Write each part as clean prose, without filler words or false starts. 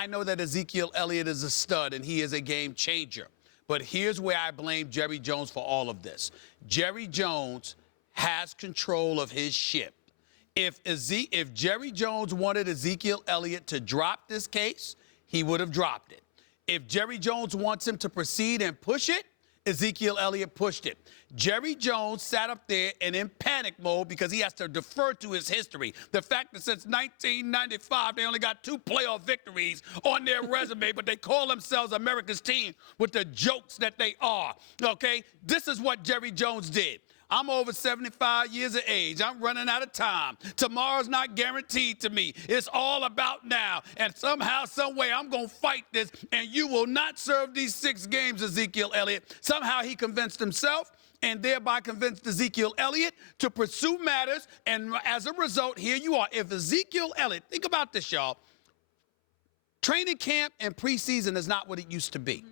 I know that Ezekiel Elliott is a stud and he is a game changer. But here's where I blame Jerry Jones for all of this. Jerry Jones has control of his ship. If Jerry Jones wanted Ezekiel Elliott to drop this case, he would have dropped it. If Jerry Jones wants him to proceed and push it, Ezekiel Elliott pushed it. Jerry Jones sat up there and in panic mode because he has to defer to his history. The fact that since 1995, they only got 2 playoff victories on their resume, but they call themselves America's team with the jokes that they are, okay? This is what Jerry Jones did. I'm over 75 years of age. I'm running out of time. Tomorrow's not guaranteed to me. It's all about now. And somehow, some way, I'm going to fight this, and you will not serve these 6 games, Ezekiel Elliott. Somehow he convinced himself and thereby convinced Ezekiel Elliott to pursue matters. And as a result, here you are. If Ezekiel Elliott, think about this, y'all. Training camp and preseason is not what it used to be.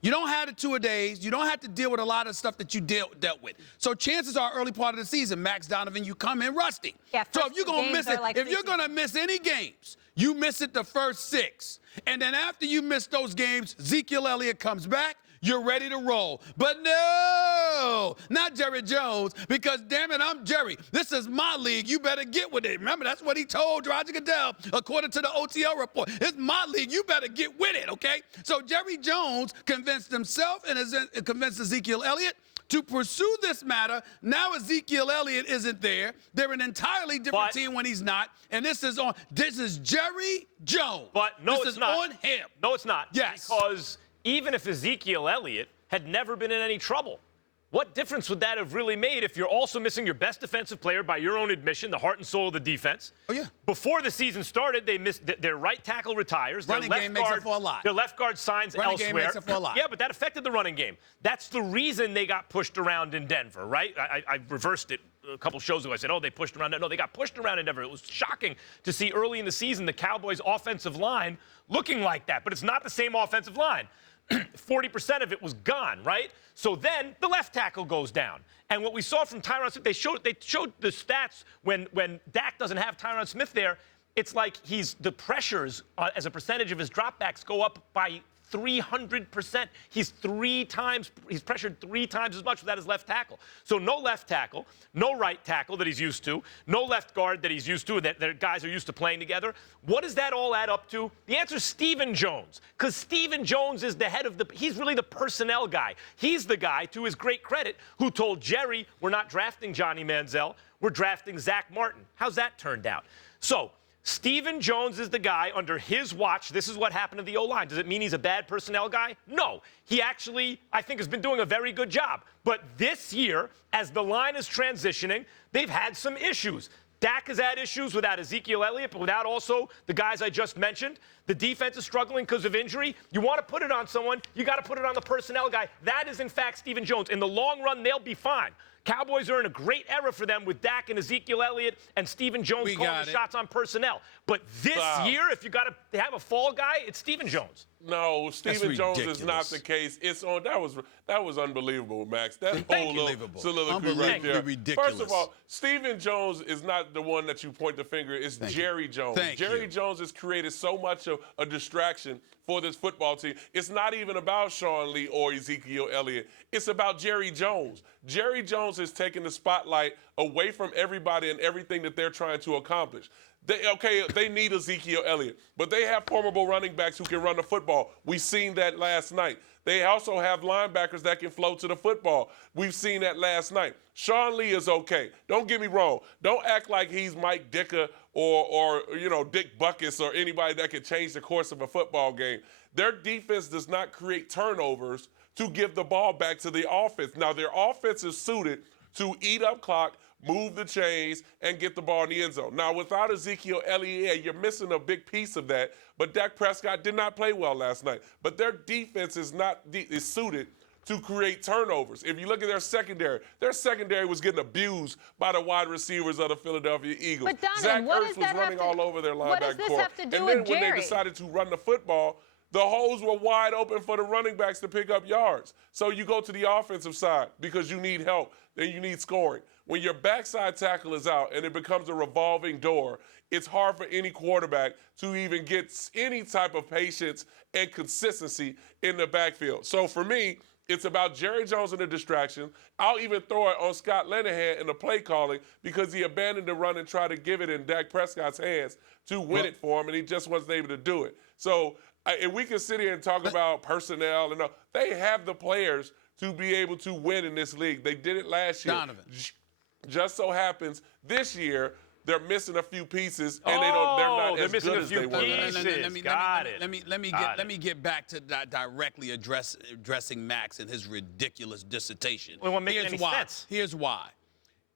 You don't have the 2-a-days. You don't have to deal with a lot of stuff that you dealt with. So chances are, early part of the season, Max Donovan, you come in rusty. Yeah, so if you're gonna miss it, like if you're gonna miss any games, you miss it the first 6, and then after you miss those games, Ezekiel Elliott comes back. You're ready to roll. But no, not Jerry Jones, because damn it, I'm Jerry. This is my league. You better get with it. Remember, that's what he told Roger Goodell, according to the OTL report. It's my league. You better get with it, okay? So Jerry Jones convinced himself and convinced Ezekiel Elliott to pursue this matter. Now Ezekiel Elliott isn't there. They're an entirely different team when he's not. And this is Jerry Jones. But no, this it's is not. on him. No, it's not. Yes. Because even if Ezekiel Elliott had never been in any trouble, what difference would that have really made if you're also missing your best defensive player by your own admission, the heart and soul of the defense? Oh, yeah. Before the season started, they missed their right tackle retires. Running game makes up for a lot. Their left guard signs elsewhere. Running game makes up for a lot. Yeah, but that affected the running game. That's the reason they got pushed around in Denver, right? I reversed it a couple shows ago. I said, oh, they pushed around. No, they got pushed around in Denver. It was shocking to see early in the season the Cowboys' offensive line looking like that, but it's not the same offensive line. 40% of it was gone, right? So then the left tackle goes down. And what we saw from Tyron Smith, they showed the stats when Dak doesn't have Tyron Smith there. It's like the pressures as a percentage of his dropbacks go up by 300%. He's pressured 3 times as much without his left tackle. So no left tackle, no right tackle that he's used to, no left guard that he's used to, that guys are used to playing together. What does that all add up to? The answer is Stephen Jones, because Stephen Jones is the head of he's really the personnel guy. He's the guy, to his great credit, who told Jerry, we're not drafting Johnny Manziel, we're drafting Zach Martin. How's that turned out? So Stephen Jones is the guy under his watch. This is what happened to the O-line. Does it mean he's a bad personnel guy? No. He actually, I think, has been doing a very good job. But this year, as the line is transitioning, they've had some issues. Dak has had issues without Ezekiel Elliott, but without also the guys I just mentioned. The defense is struggling because of injury. You want to put it on someone, you got to put it on the personnel guy. That is, in fact, Stephen Jones. In the long run, they'll be fine. Cowboys are in a great era for them with Dak and Ezekiel Elliott and Stephen Jones calling the shots on personnel. But this year, if you got to have a fall guy, it's Stephen Jones. No, Stephen Jones is not the case. It's on. That was unbelievable, Max. That whole little soliloquy right there. Ridiculous. First of all, Stephen Jones is not the one that you point the finger. It's Jerry Jones. Jerry Jones has created so much of a distraction for this football team. It's not even about Sean Lee or Ezekiel Elliott. It's about Jerry Jones. Jerry Jones has taken the spotlight away from everybody and everything that they're trying to accomplish. They need Ezekiel Elliott, but they have formidable running backs who can run the football. We've seen that last night. They also have linebackers that can flow to the football. We've seen that last night. Sean Lee is okay. Don't get me wrong. Don't act like he's Mike Ditka or Dick Butkus or anybody that can change the course of a football game. Their defense does not create turnovers to give the ball back to the offense. Now, their offense is suited to eat up clock, move the chains, and get the ball in the end zone. Now, without Ezekiel Elliott, you're missing a big piece of that. But Dak Prescott did not play well last night. But their defense is suited to create turnovers. If you look at their secondary was getting abused by the wide receivers of the Philadelphia Eagles. But Donovan, Zach Ertz was running all over their linebacker core. And then when they decided to run the football, the holes were wide open for the running backs to pick up yards. So you go to the offensive side because you need help and you need scoring. when your backside tackle is out and it becomes a revolving door, it's hard for any quarterback to even get any type of patience and consistency in the backfield. So for me, it's about Jerry Jones and the distraction. I'll even throw it on Scott Linehan in the play calling because he abandoned the run and tried to give it in Dak Prescott's hands to win it for him, and he just wasn't able to do it. So and we can sit here and talk about personnel, and they have the players to be able to win in this league. They did it last year. Donovan. Just so happens this year they're missing a few pieces, and they're not as good as they were. Let me get back to directly addressing Max and his ridiculous dissertation. Well, it won't make any sense. Here's why.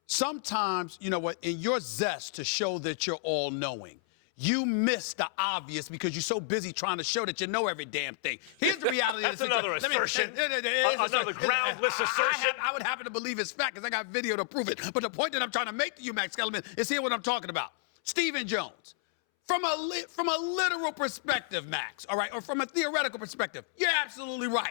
Sometimes, you know what, in your zest to show that you're all-knowing, you miss the obvious because you're so busy trying to show that you know every damn thing. Here's the reality of the situation. That's another assertion. Another groundless assertion. I would happen to believe it's fact because I got video to prove it. But the point that I'm trying to make to you, Max Kellerman, is here what I'm talking about. Stephen Jones. From a literal perspective, Max, all right, or from a theoretical perspective, you're absolutely right.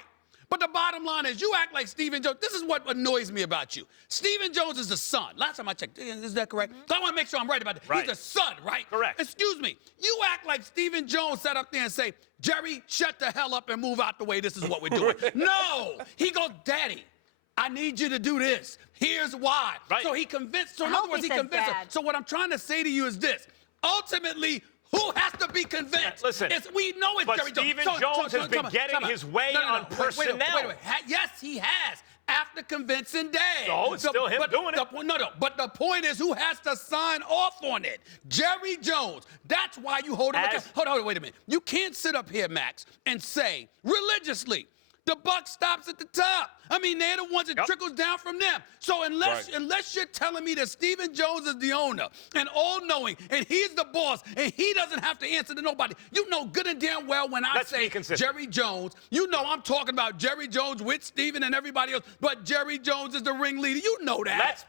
But the bottom line is you act like Stephen Jones. This is what annoys me about you. Stephen Jones is the son. Last time I checked, is that correct? So I want to make sure I'm right about that. Right. He's the son, right? Correct. Excuse me. You act like Stephen Jones sat up there and say, Jerry, shut the hell up and move out the way. This is what we're doing. No. He goes, Daddy, I need you to do this. Here's why. Right. So he convinced, so in other words, he convinced him. So what I'm trying to say to you is this. Ultimately, who has to be convinced? Listen, we know it's Jerry Jones. Stephen Jones has been getting his way on personnel. Wait. Yes, he has. After convincing Dad. No, it's still him doing it. But the point is who has to sign off on it? Jerry Jones. That's why you hold him. Hold on, wait a minute. You can't sit up here, Max, and say religiously, the buck stops at the top. I mean, they're the ones that trickles down from them. So unless you're telling me that Stephen Jones is the owner and all-knowing and he's the boss and he doesn't have to answer to nobody, you know good and damn well when I say Jerry Jones, you know I'm talking about Jerry Jones with Stephen and everybody else, but Jerry Jones is the ringleader. You know that.